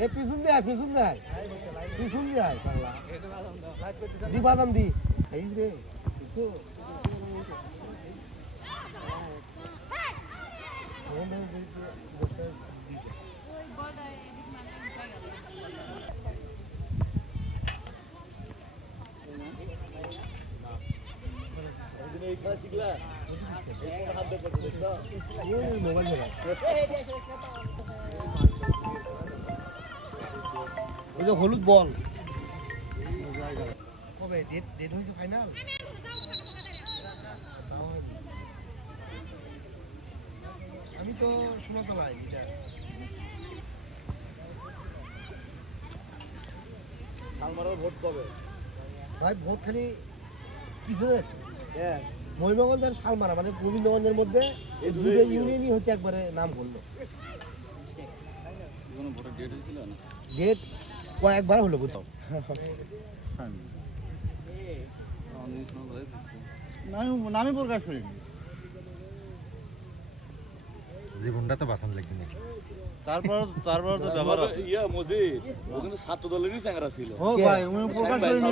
এ পিছন দেয় বাংলা দি বাদাম দি এই রে হলুদ বল কবে ডেট হয়েছে ফাইনাল আমি তো সোনাতলায় ভোট কবে ভাই ভোট খালি পিছনে যাচ্ছে মহিমাগঞ্জ আর শালমারা মানে গোবিন্দগঞ্জের মধ্যে এই দুটো ইউনিয়নই হচ্ছে একবারে নাম করলো ডেট কয়েকবার হলো কোথাও নামই প্রকাশ করিনি জীবনটা তো বাঁচান লাগবে না তারপর তো ব্যবহার ইয়া মোদি ওখানে ছাত্র দলেরই চ্যাংরা ছিল ও ভাই উনি প্রকাশ করেনি